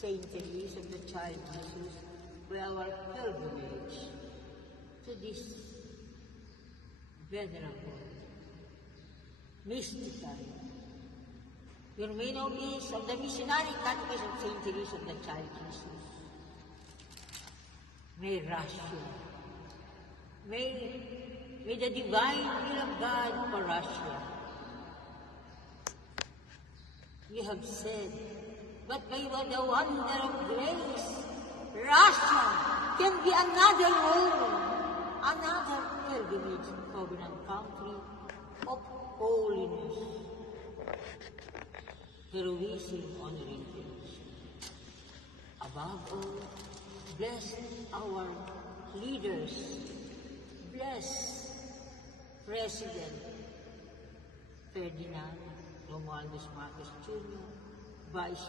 Saint Teresa of the Child Jesus by our pilgrimage to this venerable, mystical, your main office of the Missionary Catechism of Saint Teresa of the Child Jesus. May Russia, may the divine will of God for Russia. You have said, but by the wonder of grace, Russia can be another Rome, another pilgrimage covenant country of holiness, heroism, honoring grace. Above all, bless our leaders, bless President Ferdinand Romualdez Marcos Jr., Vice